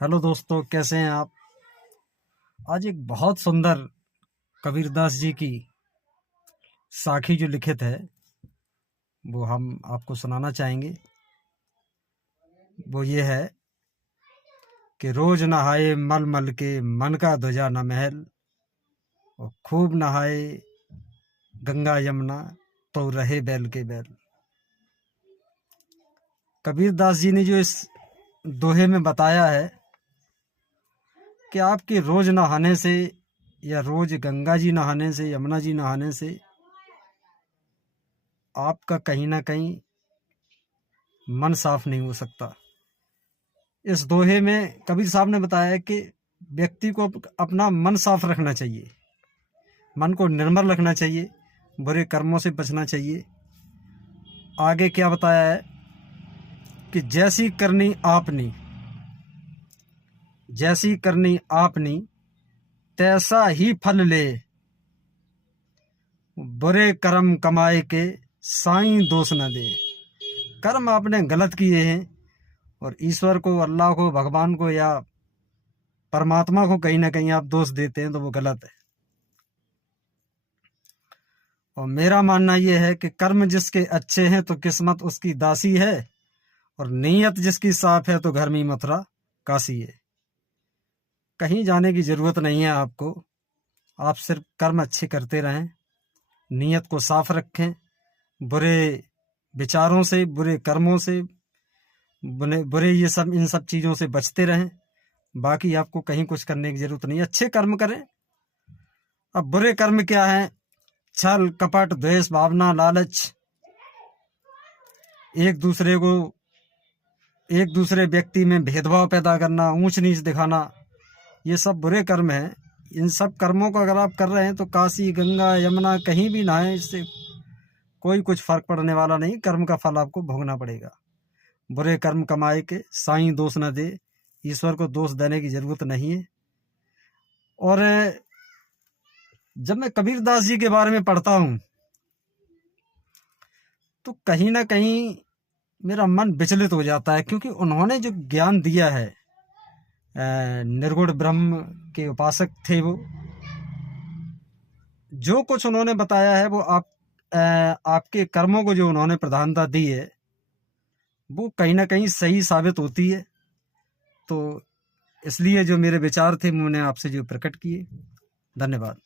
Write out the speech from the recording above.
Hello दोस्तों, कैसे हैं आप। आज एक बहुत सुंदर कबीरदास जी की साखी जो लिखित है वो हम आपको सुनाना चाहेंगे। वो ये है कि रोज नहाए मल मल के मन का ध्वजा न महल, और खूब नहाए गंगा यमुना तो रहे बैल के बैल। कबीरदास जी ने जो इस दोहे में बताया है कि आपके रोज नहाने से या रोज गंगा जी नहाने से, यमुना जी नहाने से आपका कहीं ना कहीं मन साफ नहीं हो सकता। इस दोहे में कबीर साहब ने बताया कि व्यक्ति को अपना मन साफ रखना चाहिए, मन को निर्मल रखना चाहिए, बुरे कर्मों से बचना चाहिए। आगे क्या बताया है कि जैसी करनी आपनी तैसा ही फल ले, बुरे कर्म कमाए के साईं दोष न दे। कर्म आपने गलत किए हैं और ईश्वर को, अल्लाह को, भगवान को या परमात्मा को कहीं ना कहीं आप दोष देते हैं तो वो गलत है। और मेरा मानना यह है कि कर्म जिसके अच्छे हैं तो किस्मत उसकी दासी है, और नीयत जिसकी साफ है तो घर में मथुरा काशी है। कहीं जाने की जरूरत नहीं है आपको, आप सिर्फ कर्म अच्छे करते रहें, नीयत को साफ रखें, बुरे विचारों से, बुरे कर्मों से, बुरे ये सब, इन सब चीज़ों से बचते रहें। बाकी आपको कहीं कुछ करने की जरूरत नहीं है, अच्छे कर्म करें। अब बुरे कर्म क्या हैं? छल, कपट, द्वेष, भावना, लालच, एक दूसरे व्यक्ति में भेदभाव पैदा करना, ऊंच नीच दिखाना, ये सब बुरे कर्म हैं। इन सब कर्मों को अगर आप कर रहे हैं तो काशी, गंगा, यमुना कहीं भी नहाएं, इससे कोई कुछ फर्क पड़ने वाला नहीं। कर्म का फल आपको भोगना पड़ेगा। बुरे कर्म कमाए के साईं दोष न दे, ईश्वर को दोष देने की जरूरत नहीं है। और जब मैं कबीरदास जी के बारे में पढ़ता हूँ तो कहीं ना कहीं मेरा मन विचलित हो जाता है, क्योंकि उन्होंने जो ज्ञान दिया है, निर्गुण ब्रह्म के उपासक थे वो, जो कुछ उन्होंने बताया है वो आपके कर्मों को जो उन्होंने प्रधानता दी है वो कहीं ना कहीं सही साबित होती है। तो इसलिए जो मेरे विचार थे मैंने आपसे जो प्रकट किए। धन्यवाद।